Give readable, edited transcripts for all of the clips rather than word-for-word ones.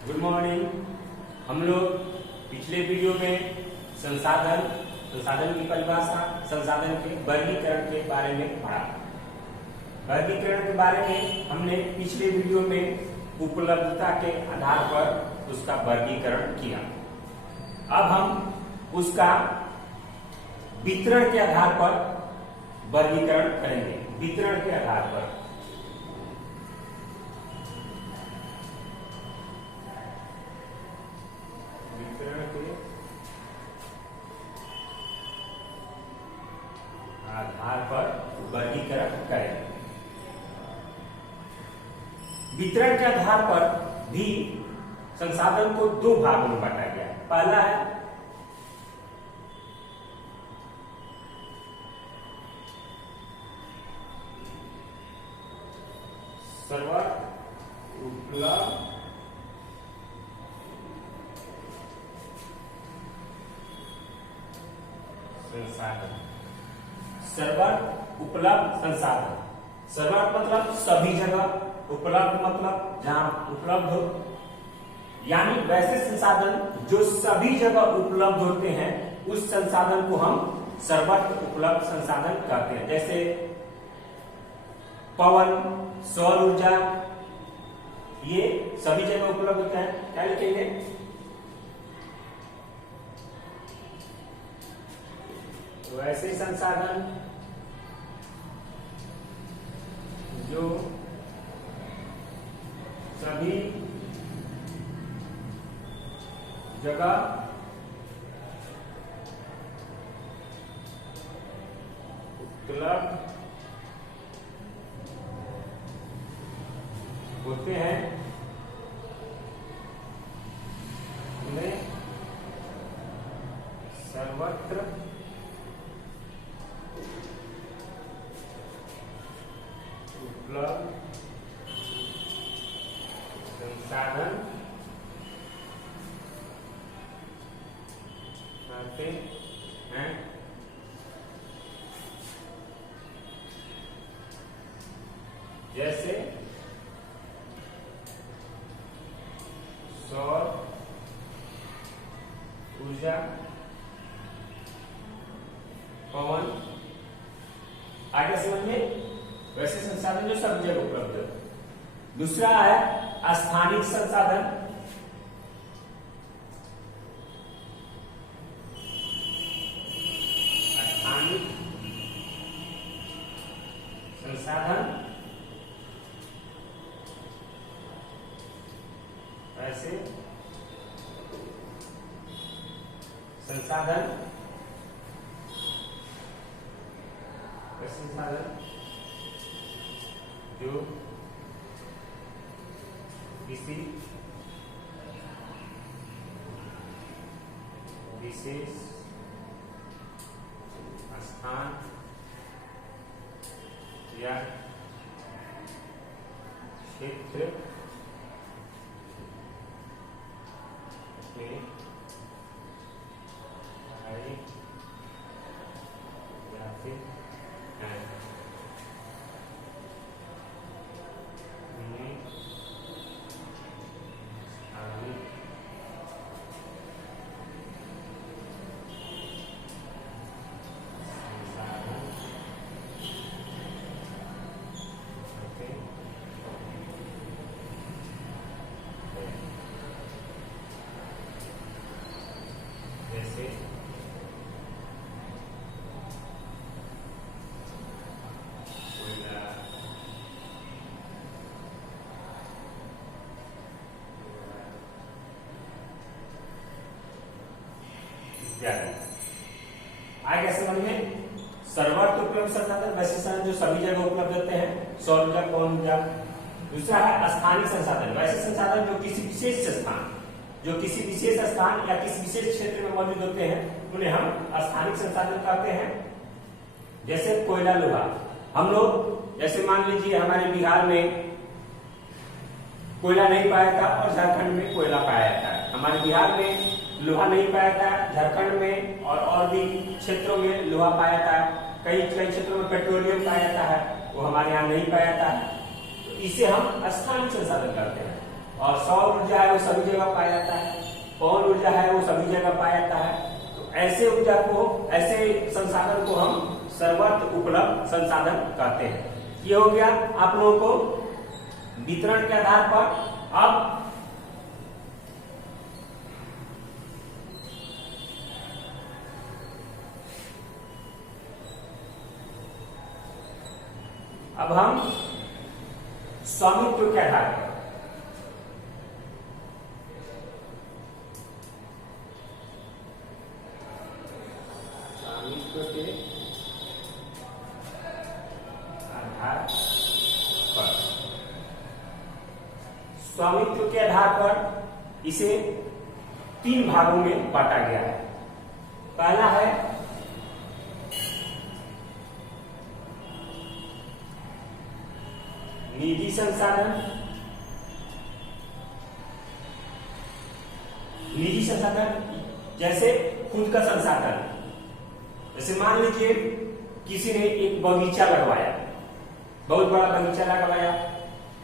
Good morning. हम लोग पिछले वीडियो में संसाधन की परिभाषा, संसाधन के वर्गीकरण के बारे में पढ़ा। वर्गीकरण के बारे में हमने पिछले वीडियो में उपलब्धता के आधार पर उसका वर्गीकरण किया। अब हम उसका वितरण के आधार पर वर्गीकरण करेंगे। वितरण के आधार पर वर्गीकरण करें। वितरण के आधार पर भी संसाधन को दो भागों में बांटा गया है। पहला है सर्वत्र उपलब्ध संसाधन। सर्वत्र उपलब्ध संसाधन। सर्वत्र मतलब सभी जगह, उपलब्ध मतलब जहां उपलब्ध हो, यानी वैसे संसाधन जो सभी जगह उपलब्ध होते हैं उस संसाधन को हम सर्वत्र उपलब्ध संसाधन कहते हैं। जैसे पवन, सौर ऊर्जा, ये सभी जगह उपलब्ध होते हैं। क्या लिखेंगे? वैसे संसाधन जो सभी जगह उपलब्ध होते हैं उन्हें सर्वत्र उपलब्ध संसाधन कहते हैं। जैसे सौर ऊर्जा, पवन। आगे समझिए, वैसे संसाधन जो सब जगह उपलब्ध है। दूसरा है स्थानिक संसाधन। स्थानिक संसाधन ऐसे संसाधन जो किसी विशेष स्थान या क्षेत्र में जाते हैं। जैसे आगे समझ में सर्वत्र उपलब्ध संसाधन वैसे संसाधन जो सभी जगह उपलब्ध होते हैं। सौर ऊर्जा, पवन ऊर्जा। दूसरा है स्थानिक संसाधन। वैसे संसाधन जो किसी विशेष स्थान या किसी विशेष क्षेत्र में मौजूद होते हैं उन्हें हम स्थानिक संसाधन कहते हैं। जैसे कोयला, लोहा। हम लोग जैसे मान लीजिए हमारे बिहार में कोयला नहीं पाया था और झारखंड में कोयला पाया जाता है। हमारे बिहार में लोहा नहीं पाया था, झारखंड में और भी क्षेत्रों में लोहा पाया था। कई क्षेत्रों में पेट्रोलियम पाया जाता है, वो हमारे यहाँ नहीं पाया जाता है। तो इसे हम स्थानीय संसाधन कहते हैं। और सौर ऊर्जा है वो सभी जगह पाया जाता है, पवन ऊर्जा है वो सभी जगह पाया जाता है। तो ऐसे ऊर्जा को, ऐसे संसाधन को हम सर्वत्र उपलब्ध संसाधन कहते हैं। ये हो गया आप लोगों को वितरण के आधार पर। अब हम स्वामित्व के आधार पर, स्वामित्व के आधार पर, स्वामित्व के आधार पर इसे 3 भागों में बांटा गया है। पहला है निजी संसाधन। निजी संसाधन जैसे खुद का संसाधन, जैसे मान लीजिए किसी ने एक बगीचा लगवाया, बहुत बड़ा बगीचा लगवाया,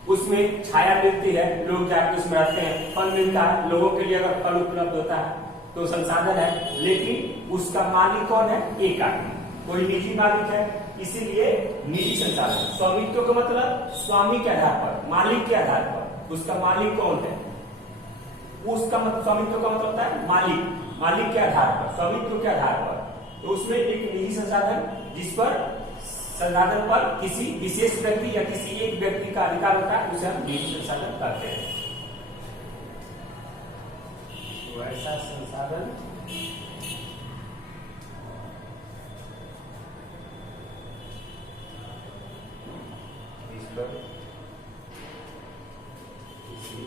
उसमें छाया मिलती है, लोग जाकर उसमें रहते हैं, फल मिलता है, लोगों के लिए अगर फल उपलब्ध होता है तो संसाधन है, लेकिन उसका मालिक कौन है? एक आदमी, कोई निजी मालिक है, इसीलिए निजी संसाधन। स्वामित्व का मतलब स्वामी के आधार पर, मालिक के आधार पर, उसका मालिक कौन है, उसका मतलब स्वामित्व का मतलब होता है मालिक, मालिक के आधार पर, स्वामित्व के आधार पर। तो उसमें एक निजी संसाधन जिस पर संसाधन पर किसी विशेष व्यक्ति या किसी एक व्यक्ति का अधिकार होता है, उसे हम निजी संसाधन कहते हैं। वैसा संसाधन जिस पर किसी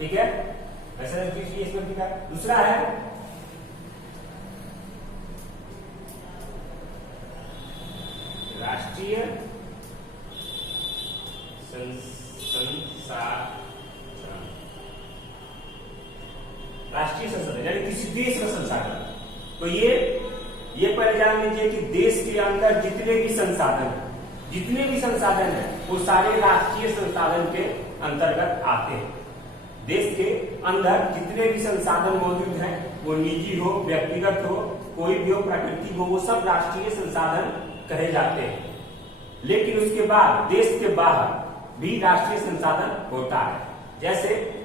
ठीक है, ऐसा इसमें ठीक है। दूसरा है राष्ट्रीय संसाधन। राष्ट्रीय संसाधन यानी किसी देश का संसाधन। तो ये पहले जान लीजिए कि देश के अंदर जितने भी संसाधन है वो सारे राष्ट्रीय संसाधन के अंतर्गत आते हैं। देश के अंदर जितने भी संसाधन मौजूद हैं, वो निजी हो, व्यक्तिगत हो, कोई भी हो, प्राकृतिक हो, वो सब राष्ट्रीय संसाधन कहे जाते हैं। लेकिन उसके बाद देश के बाहर भी राष्ट्रीय संसाधन होता है। जैसे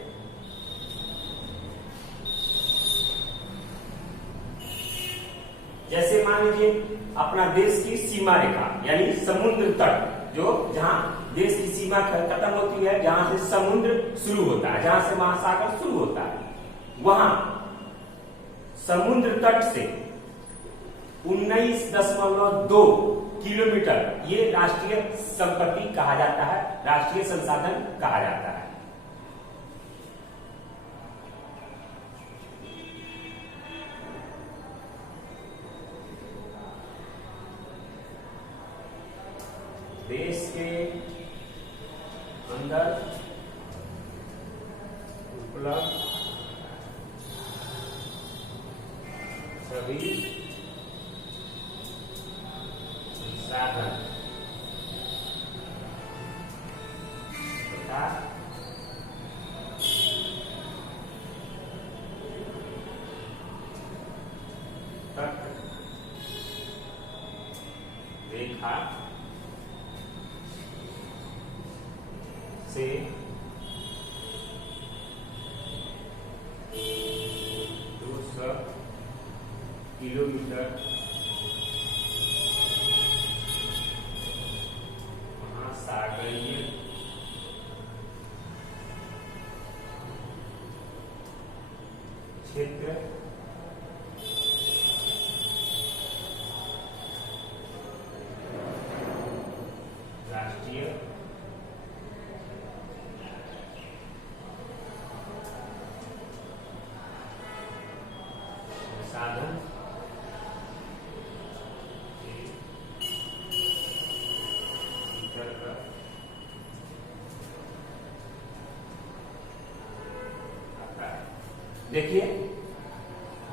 मान लीजिए अपना देश की सीमा रेखा यानी समुद्र तट, जो जहां देश की सीमा खत्म होती है, जहां से समुद्र शुरू होता है, जहां से महासागर शुरू होता है, वहां समुद्र तट से 19.2 किलोमीटर ये राष्ट्रीय संपत्ति कहा जाता है, राष्ट्रीय संसाधन कहा जाता है। देश के अंदर उपलब्ध सभी संसाधन तथा तट रेखा से 200 किलोमीटर महासागरीय क्षेत्र राष्ट्रीय संसाधन देखिए,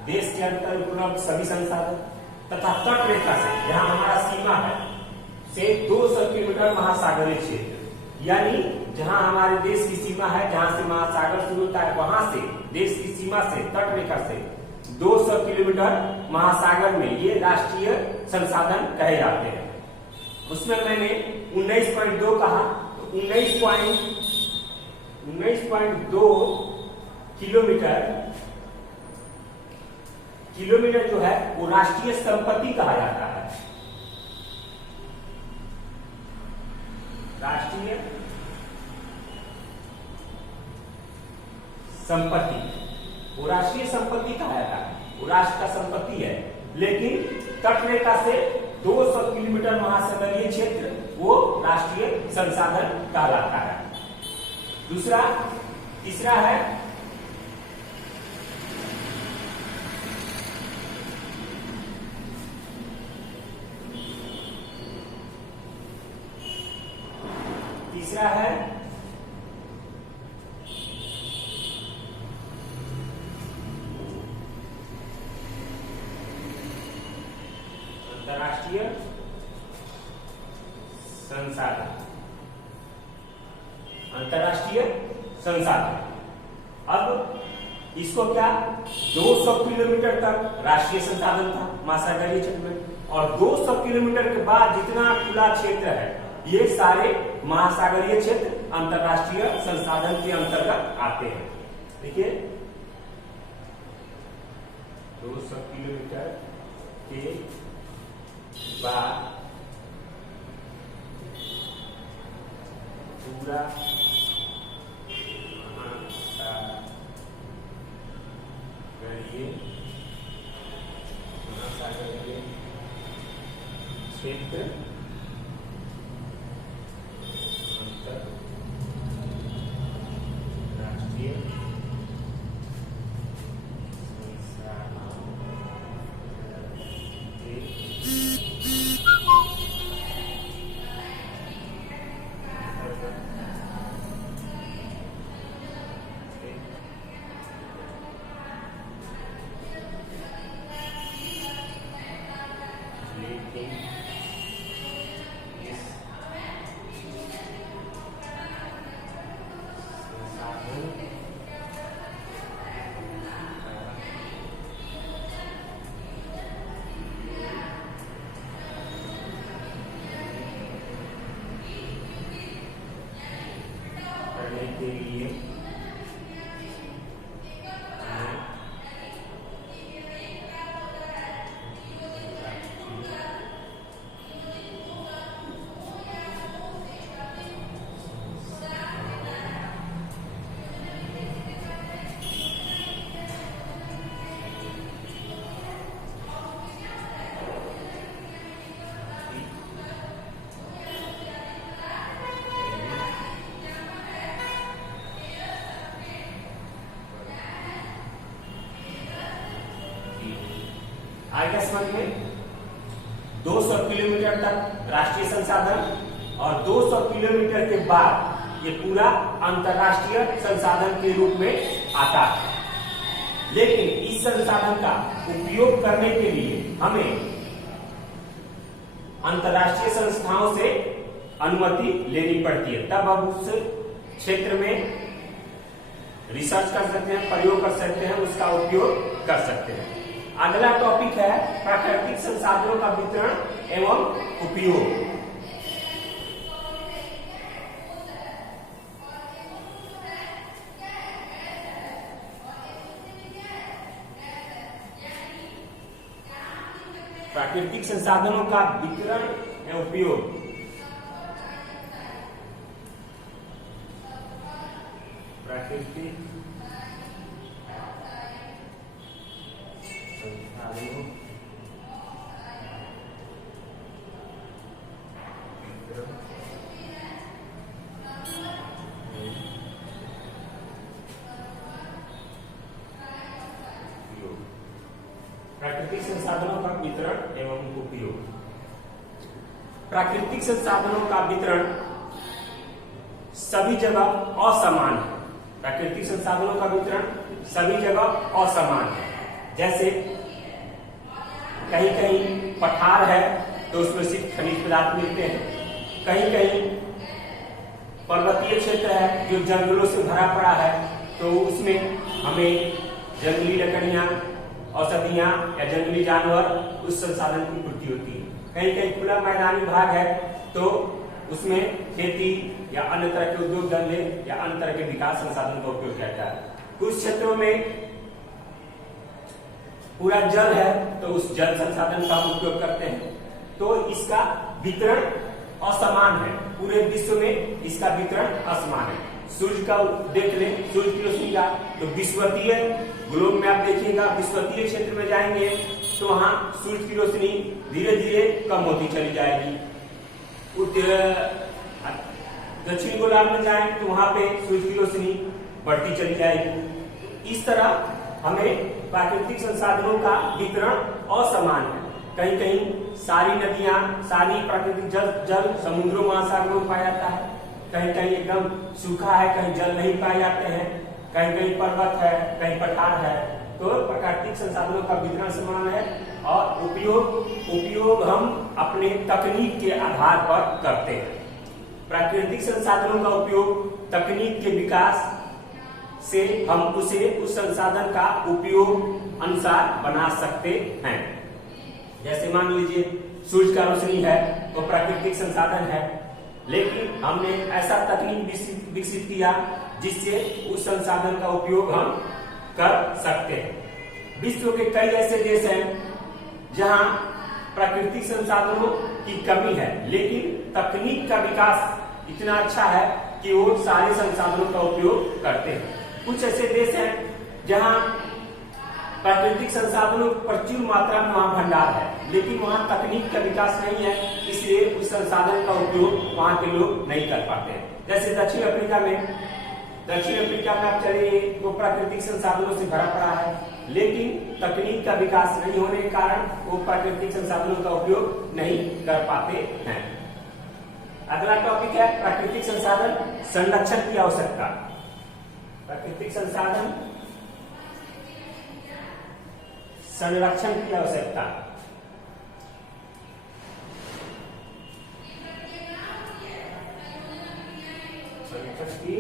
देश के अंदर उपलब्ध सभी संसाधन तथा तट रेखा से, जहां हमारा सीमा है, से 200 किलोमीटर महासागरीय क्षेत्र, यानी जहां हमारे देश की सीमा है, जहां से महासागर शुरू होता है, वहां से देश की सीमा से, तट रेखा से 200 किलोमीटर महासागर में ये राष्ट्रीय संसाधन कहे जाते हैं। उसमें मैंने 19.2 कहा, तो 19.2 किलोमीटर जो है वो राष्ट्रीय संपत्ति कहा जाता है। राष्ट्रीय संपत्ति, वो राष्ट्रीय संपत्ति कहा जाता है, वो राष्ट्र का संपत्ति है। लेकिन तटरेखा से 200 किलोमीटर महासागरीय क्षेत्र वो राष्ट्रीय संसाधन कहलाता है। तीसरा है अंतरराष्ट्रीय संसाधन। अंतरराष्ट्रीय संसाधन, अब इसको क्या 200 किलोमीटर तक राष्ट्रीय संसाधन था महासागरीय क्षेत्र में, और 200 किलोमीटर के बाद जितना खुला क्षेत्र है ये सारे महासागरीय क्षेत्र अंतरराष्ट्रीय संसाधन के अंतर्गत आते हैं। देखिए, 200 किलोमीटर के बाद पूरा महासागरीय क्षेत्र के लिए आगे समझ में 200 किलोमीटर तक राष्ट्रीय संसाधन और 200 किलोमीटर के बाद ये पूरा अंतरराष्ट्रीय संसाधन के रूप में आता है। लेकिन इस संसाधन का उपयोग करने के लिए हमें अंतरराष्ट्रीय संस्थाओं से अनुमति लेनी पड़ती है, तब हम उस क्षेत्र में रिसर्च कर सकते हैं, प्रयोग कर सकते हैं, उसका उपयोग कर सकते हैं। अगला टॉपिक है प्राकृतिक संसाधनों का वितरण एवं उपयोग। प्राकृतिक संसाधनों का वितरण एवं उपयोग। प्राकृतिक संसाधनों प्राकृतिक संसाधनों का वितरण एवं उपयोग। प्राकृतिक संसाधनों का वितरण सभी जगह असमान है। प्राकृतिक संसाधनों का वितरण सभी जगह असमान है। जैसे कहीं कहीं पठार है तो उसमें सिर्फ खनिज पदार्थ मिलते हैं, कहीं कहीं पर्वतीय क्षेत्र है जो जंगलों से भरा पड़ा है तो उसमें हमें जंगली लकड़ियां, औषधियां या जंगली जानवर उस संसाधन की पूर्ति होती है। कहीं कहीं खुला मैदानी भाग है तो उसमें खेती या अन्य तरह के उद्योग धंधे या अन्य तरह के विकास संसाधन का उपयोग किया जाता है। कुछ क्षेत्रों में पूरा जल है तो उस जल संसाधन का उपयोग करते हैं। तो इसका वितरण असमान है, पूरे विश्व में इसका वितरण असमान है। सूर्य का देख लें, सूर्य की रोशनी का तो विश्वतीय ग्लोब में आप देखिएगा, विश्वतीय क्षेत्र में जाएंगे तो वहां सूर्य की रोशनी धीरे धीरे कम होती चली जाएगी। दक्षिण गोलार्ध में जाएं तो वहां पे सूर्य की रोशनी बढ़ती चली जाएगी। इस तरह हमें प्राकृतिक संसाधनों का वितरण असमान है। कहीं कहीं सारी नदियां, सारी प्राकृतिक जल समुद्रों महासागरों में पाया जाता है, कहीं कहीं एकदम सूखा है, कहीं जल नहीं पाए जाते हैं, कहीं कहीं पर्वत है, कहीं पठार है। तो प्राकृतिक संसाधनों का वितरण समान है और उपयोग हम अपने तकनीक के आधार पर करते हैं। प्राकृतिक संसाधनों का उपयोग तकनीक के विकास से हम उस संसाधन का उपयोग अनुसार बना सकते हैं। जैसे मान लीजिए सूर्य का रोशनी है तो प्राकृतिक संसाधन है, लेकिन हमने ऐसा तकनीक विकसित किया जिससे उस संसाधन का उपयोग हम कर सकते हैं। विश्व के कई ऐसे देश हैं जहां प्राकृतिक संसाधनों की कमी है, लेकिन तकनीक का विकास इतना अच्छा है कि वो सारे संसाधनों का उपयोग करते हैं। कुछ ऐसे देश हैं जहां प्राकृतिक संसाधनों प्रचुर मात्रा में वहां भंडार है, लेकिन वहां तकनीक का विकास नहीं है, इसलिए उस संसाधन का उपयोग वहां के लोग नहीं कर पाते हैं। जैसे दक्षिण अफ्रीका में आप चलिए वो प्राकृतिक संसाधनों से भरा पड़ा है, लेकिन तकनीक का विकास नहीं होने के कारण वो प्राकृतिक संसाधनों का उपयोग नहीं कर पाते हैं। अगला टॉपिक है प्राकृतिक संसाधन संरक्षण की आवश्यकता। प्राकृतिक संसाधन संरक्षण की आवश्यकता। संरक्षण की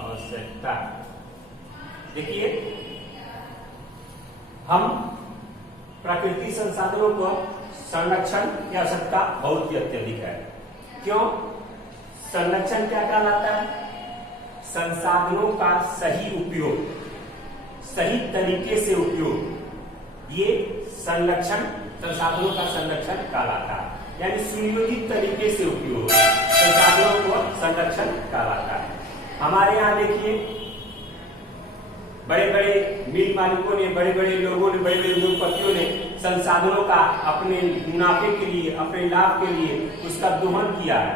आवश्यकता। देखिए, हम प्राकृतिक संसाधनों को संरक्षण की आवश्यकता बहुत ही अत्यधिक है। क्यों? संरक्षण क्या कहलाता है? संसाधनों का सही उपयोग, सही तरीके से उपयोग, ये संरक्षण, संसाधनों का संरक्षण कहलाता है। यानी सुनियोजित तरीके से उपयोग संसाधनों को संरक्षण कहलाता है। हमारे यहाँ देखिए, बड़े बड़े मिल मालिकों ने, बड़े बड़े लोगों ने, बड़े बड़े उद्योगपतियों ने संसाधनों का अपने मुनाफे के लिए, अपने लाभ के लिए उसका दोहन किया है,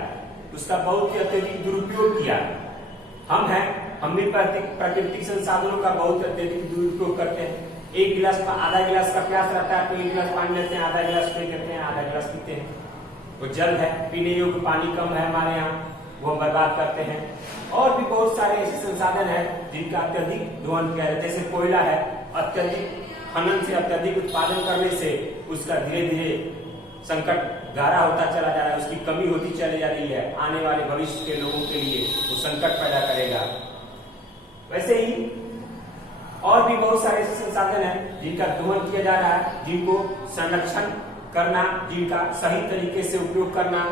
उसका बहुत ही अत्यधिक दुरुपयोग किया है। हम भी प्राकृतिक संसाधनों का बहुत अत्यधिक दुरुपयोग करते हैं। एक गिलास का, आधा गिलास का प्यास रहता है तो एक गिलास पानी लेते हैं, आधा गिलास पे करते हैं, आधा गिलास पीते हैं। वो जल है, पीने योग्य पानी कम है हमारे यहाँ, वो बर्बाद करते हैं। और भी बहुत सारे ऐसे संसाधन है जिनका अत्यधिक दोहन किया है। जैसे कोयला है, अत्यधिक खनन से, अत्यधिक उत्पादन करने से उसका धीरे धीरे संकट गहरा होता चला जा रहा है, उसकी कमी होती चली जा रही है। आने वाले भविष्य के लोगों के लिए वो संकट पैदा करेगा। वैसे ही और भी बहुत सारे ऐसे संसाधन हैं जिनका दोहन किया जा रहा है, जिनको संरक्षण करना, जिनका सही तरीके से उपयोग करना,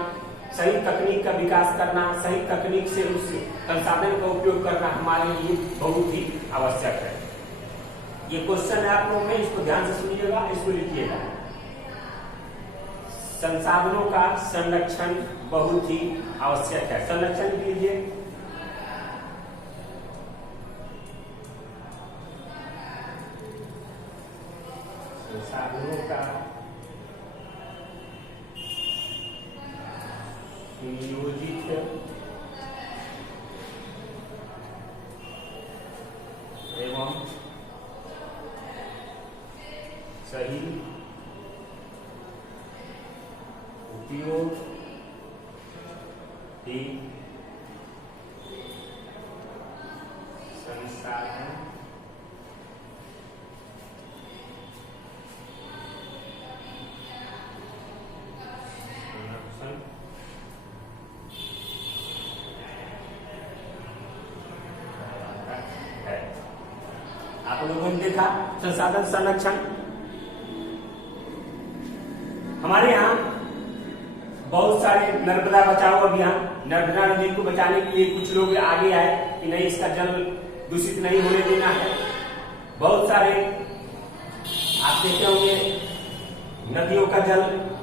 सही तकनीक का विकास करना, सही तकनीक से उस संसाधन का उपयोग करना हमारे लिए बहुत ही आवश्यक है। ये क्वेश्चन है आप लोगों में, इसको ध्यान से सुनिएगा, इसको लिखिएगा। संसाधनों का संरक्षण बहुत ही आवश्यक है। संरक्षण कीजिए। संसाधनों का नियोजित एवं सही उपयोग ही संसाधन संरक्षण है। आप लोगों ने देखा संसाधन संरक्षण। हमारे यहाँ बहुत सारे नर्मदा बचाओ अभियान, नर्मदा नदी को बचाने के लिए कुछ लोग आगे आए कि नहीं, इसका जल दूषित नहीं होने देना है। बहुत सारे आप देखे होंगे नदियों का जल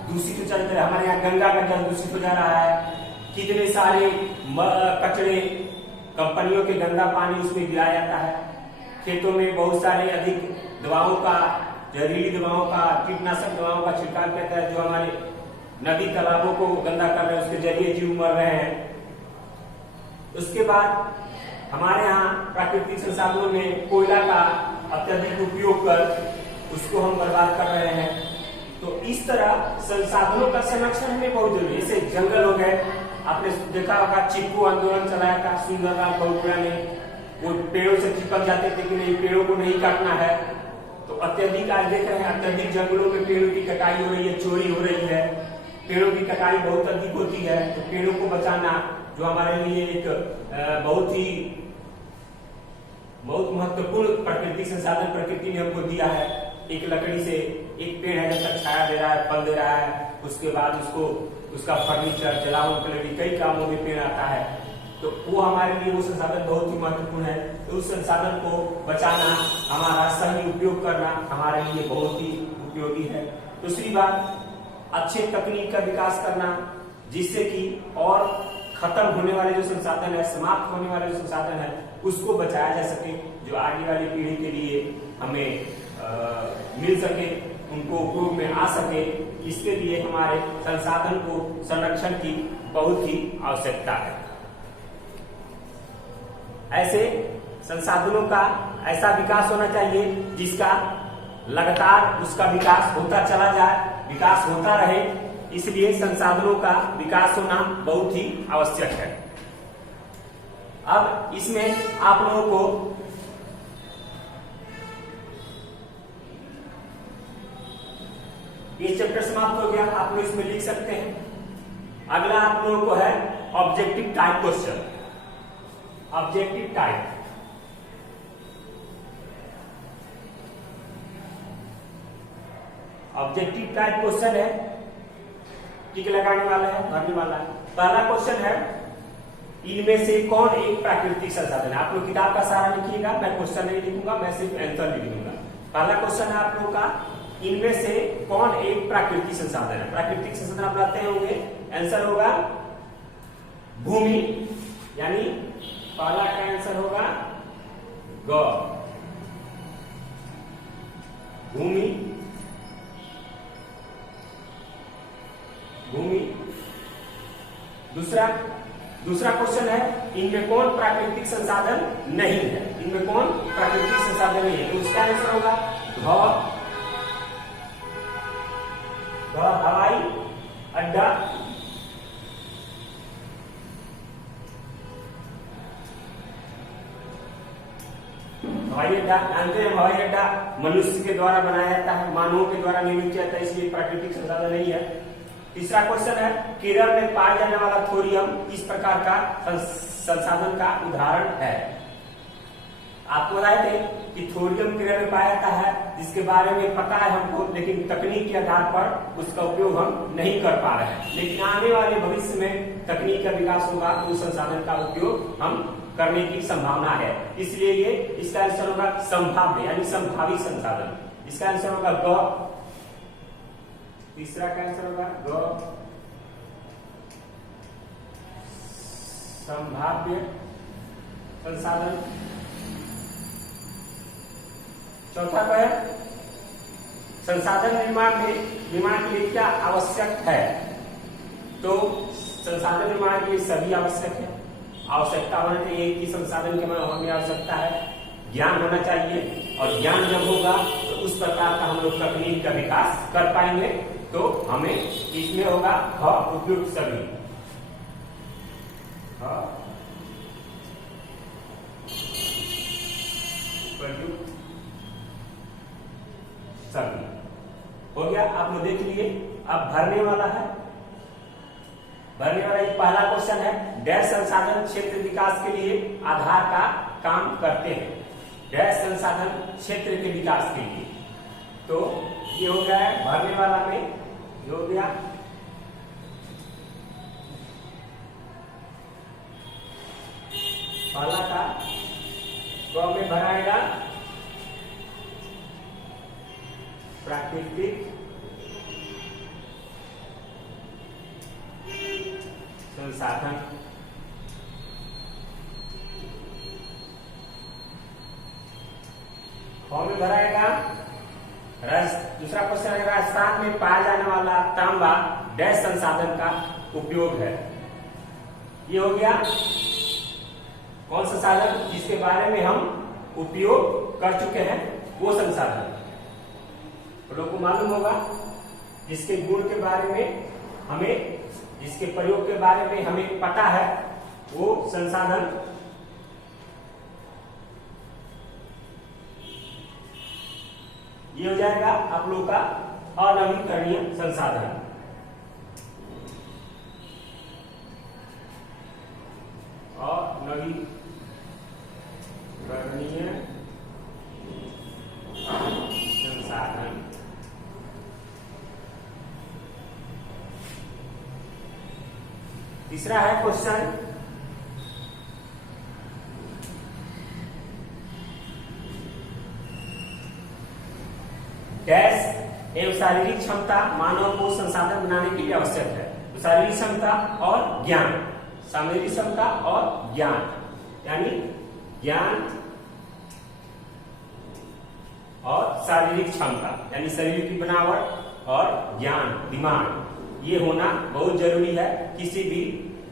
दूषित चल रहा है, हमारे यहाँ गंगा का जल दूषित हो जा रहा है। कितने सारे कचरे, कंपनियों के गंदा पानी उसमें गिराया जाता है। खेतों में बहुत सारे अधिक दवाओं का, जहरीली दवाओं का, कीटनाशक दवाओं का छिड़काव किया जाता है, जो हमारे नदी तालाबों को गंदा कर रहे हैं, उसके जरिए जीव मर रहे हैं। उसके बाद हमारे यहाँ प्राकृतिक संसाधनों में कोयला का अत्यधिक उपयोग कर उसको हम बर्बाद कर रहे हैं। तो इस तरह संसाधनों का संरक्षण हमें बहुत जरूरी है। जैसे जंगल हो गए, आपने देखा होगा चिपको आंदोलन चलाया था सुंदरलाल बहुगुणा ने, वो पेड़ों से चिपक जाते थे कि नहीं, पेड़ों को नहीं काटना है। तो अत्यधिक आज देख रहे हैं अत्यधिक जंगलों में पेड़ों की कटाई हो रही है, चोरी हो रही है, पेड़ों की कटाई बहुत अधिक होती है। तो पेड़ों को बचाना जो हमारे लिए एक बहुत महत्वपूर्ण प्राकृतिक संसाधन प्रकृति ने हमको दिया है। एक लकड़ी से एक पेड़ है, जब तक छाया दे रहा है, फल दे रहा है, उसके बाद उसका फर्नीचर, जलावन के लिए कई कामों में पेड़ आता है। तो वो हमारे लिए वो संसाधन बहुत ही महत्वपूर्ण है। तो उस संसाधन को बचाना, हमारा सही उपयोग करना हमारे लिए बहुत ही उपयोगी है। दूसरी बात, अच्छे तकनीक का विकास करना, जिससे कि और खत्म होने वाले जो संसाधन है, समाप्त होने वाले जो संसाधन है, उसको बचाया जा सके, जो आगे वाली पीढ़ी के लिए हमें मिल सके, उनको उपयोग में आ सके। इसके लिए हमारे संसाधन को संरक्षण की बहुत ही आवश्यकता है। ऐसे संसाधनों का ऐसा विकास होना चाहिए जिसका लगातार उसका विकास होता चला जाए, विकास होता रहे। इसलिए संसाधनों का विकास होना बहुत ही आवश्यक है। अब इसमें आप लोगों को ये चैप्टर समाप्त हो गया, आप लोग इसमें लिख सकते हैं। अगला आप लोगों को है objective type question. Objective type, objective type question है, टिक लगाने वाला है, भरने वाला है। पहला क्वेश्चन है, इनमें से कौन एक प्राकृतिक संसाधन है। आप लोग किताब का सारा लिखिएगा, मैं क्वेश्चन नहीं लिखूंगा, मैं सिर्फ आंसर लिखूंगा। पहला क्वेश्चन है आप लोग का, इनमें से कौन एक प्राकृतिक संसाधन है। प्राकृतिक संसाधन आप लाते होंगे, आंसर होगा भूमि, यानी पहला का आंसर होगा ग, भूमि। भूमि। दूसरा क्वेश्चन है, इनमें कौन प्राकृतिक संसाधन नहीं है। इनमें कौन प्राकृतिक संसाधन नहीं है, तो उसका आंसर होगा हवाई अड्डा, हवाई अड्डा। जानते हैं हवाई अड्डा मनुष्य के द्वारा बनाया जाता है, मानवों के द्वारा निर्मित किया जाता है, इसलिए प्राकृतिक संसाधन नहीं है। तीसरा क्वेश्चन है, केरल में पाया जाने वाला थोरियम किस प्रकार का संसाधन का उदाहरण है। आपको बताए थे कि थोरियम केरल में पाया जाता है, जिसके बारे में पता है हमको, लेकिन तकनीक के आधार पर उसका उपयोग हम नहीं कर पा रहे हैं। लेकिन आने वाले भविष्य में तकनीक का विकास होगा तो उस संसाधन का उपयोग हम करने की संभावना है। इसलिए ये इसका आंसर होगा संभाव्य, यानी संभावित संसाधन। इसका आंसर होगा ग। तीसरा का आंसर होगा ग, संभाव्य संसाधन। चौथा का है संसाधन निर्माण के लिए क्या आवश्यक है? तो संसाधन निर्माण के लिए सभी आवश्यक है। आवश्यकता होना चाहिए कि संसाधन के हमें आवश्यकता है, ज्ञान होना चाहिए, और ज्ञान जब होगा तो उस प्रकार का हम लोग तकनीक का विकास कर पाएंगे। तो हमें इसमें होगा उपयुक्त सभी, उपयुक्त सभी हो गया। आप लोग देख लिए। अब भरने वाला है। भरने वाला एक पहला क्वेश्चन है, डैश संसाधन क्षेत्र विकास के लिए आधार का काम करते हैं। डैश संसाधन क्षेत्र के विकास के लिए, तो ये हो गया है भरने वाला में, ये हो गया। पहला का क में भराएगा प्राकृतिक संसाधन, ख में भराएगा दूसरा क्वेश्चन है, राजस्थान में पाया जाने वाला तांबा डैश संसाधन का उपयोग है। ये हो गया कौन सा संसाधन जिसके बारे में हम उपयोग कर चुके हैं, वो संसाधन लोगों को मालूम होगा। जिसके गुण के बारे में हमें, जिसके प्रयोग के बारे में हमें पता है, वो संसाधन ये हो जाएगा आप लोग का अनवीकरणीय संसाधन। अनवीकरणीय संसाधन। तीसरा है क्वेश्चन, डैश एवं शारीरिक क्षमता मानव को संसाधन बनाने के लिए आवश्यक है। तो शारीरिक क्षमता और ज्ञान, शारीरिक क्षमता और ज्ञान, यानी ज्ञान और शारीरिक क्षमता, यानी शरीर की बनावट और ज्ञान, दिमाग, ये होना बहुत जरूरी है किसी भी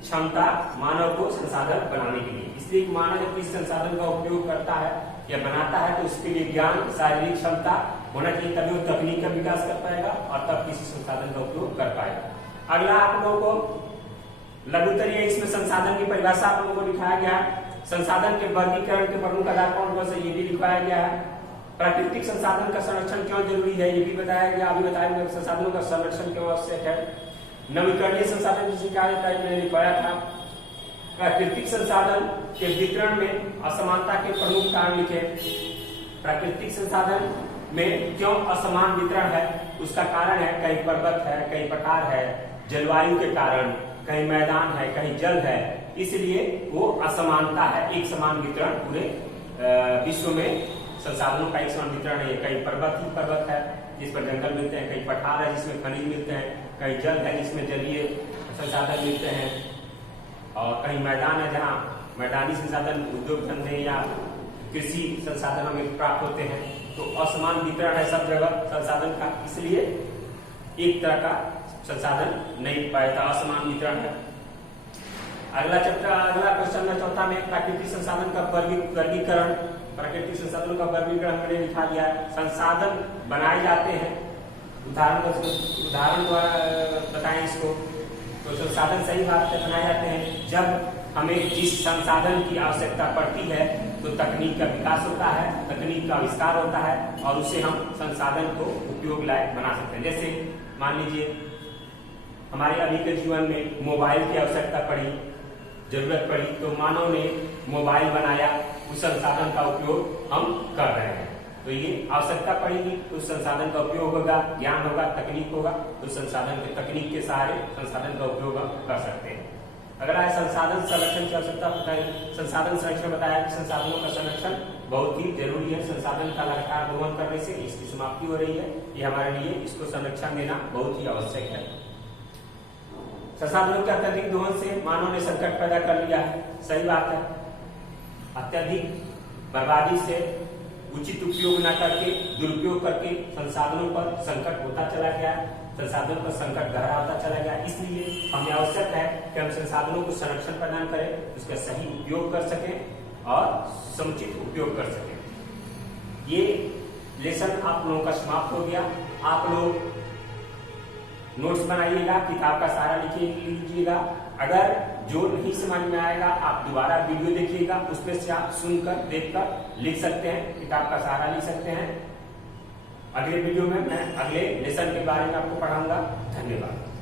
क्षमता मानव को संसाधन बनाने के लिए। इसलिए मानव जब किसी संसाधन का उपयोग करता है या बनाता है तो उसके लिए ज्ञान, शारीरिक क्षमता होना चाहिए, तभी वो तकनीक का विकास कर पाएगा और तब किसी संसाधन का उपयोग कर पाएगा। अगला आप लोगों को लघुत्तरीय, इसमें संसाधन की परिभाषा आप लोगों को लिखाया गया है। संसाधन के वर्गीकरण के प्रमुख आधार कौन कौन से, ये भी लिखाया गया है। प्राकृतिक संसाधन का संरक्षण क्यों जरूरी है, ये भी बताया गया। अभी बताया संसाधनों का संरक्षण क्यों आवश्यक है। नवीकरणीय संसाधन जिसे कहा जाता है, मैंने लिखवाया था। प्राकृतिक संसाधन के वितरण में असमानता के प्रमुख कारण लिखे। प्राकृतिक संसाधन में क्यों असमान वितरण है, उसका कारण है कहीं पर्वत है, कहीं पठार है, जलवायु के कारण, कहीं मैदान है, कहीं जल है, इसलिए वो असमानता है। एक समान वितरण पूरे विश्व में संसाधनों का एक समान वितरण है। कहीं पर्वत ही पर्वत है जिस पर जंगल मिलते हैं, कहीं पठार है जिसमें खनिज मिलते हैं, कहीं जल है जिसमें जलीय संसाधन मिलते हैं, और कहीं मैदान है जहाँ मैदानी संसाधन उद्योग धंधे या कृषि संसाधन हमें प्राप्त होते हैं। तो असमान वितरण है सब जगह संसाधन का, इसलिए एक तरह का संसाधन नहीं पाया था, असमान वितरण है। अगला चैप्टर, अगला क्वेश्चन है चौथा में, प्राकृतिक संसाधन का वर्गीकरण। प्राकृतिक संसाधनों का वर्गीकरण मैंने लिखा दिया है। संसाधन बनाए जाते हैं, उदाहरण द्वारा बताएं इसको। तो संसाधन सही बात है बनाए जाते हैं जब हमें जिस संसाधन की आवश्यकता पड़ती है तो तकनीक का विकास होता है, तकनीक का आविष्कार होता है और उससे हम संसाधन को उपयोग लायक बना सकते हैं। जैसे मान लीजिए हमारे अभी के जीवन में मोबाइल की आवश्यकता पड़ी, जरूरत पड़ी, तो मानव ने मोबाइल बनाया, उस संसाधन का उपयोग हम कर रहे हैं। तो ये आवश्यकता पड़ेगी तो उस संसाधन का उपयोग होगा, ज्ञान होगा, तकनीक होगा, तो संसाधन के तकनीक के सहारे संसाधन का उपयोग हम कर सकते हैं। अगर आए संसाधन संरक्षण की आवश्यकता बताए, संसाधन संरक्षण बताया कि संसाधनों का संरक्षण बहुत ही जरूरी है। संसाधन का लगातार दोहन करने से इसकी समाप्ति हो रही है, ये हमारे लिए इसको संरक्षण देना बहुत ही आवश्यक है। संसाधनों के अत्यधिक दोहन से मानव ने संकट पैदा कर लिया है, सही बात है। अत्यधिक बर्बादी से उचित उपयोग न करके दुरुपयोग करके संसाधनों पर संकट होता चला गया, संसाधनों पर संकट गहरा होता चला गया। इसलिए हमें आवश्यक है कि हम संसाधनों को संरक्षण प्रदान करें, उसका सही उपयोग कर सकें और समुचित उपयोग कर सकें। ये लेसन आप लोगों का समाप्त हो गया। आप लोग नोट्स बनाइएगा, किताब का सहारा लीजिएगा। अगर जो नहीं समझ में आएगा आप दोबारा वीडियो देखिएगा, उसमें से आप सुनकर देखकर लिख सकते हैं, किताब का सहारा ले सकते हैं। अगले वीडियो में मैं अगले लेसन के बारे में आपको पढ़ाऊंगा। धन्यवाद।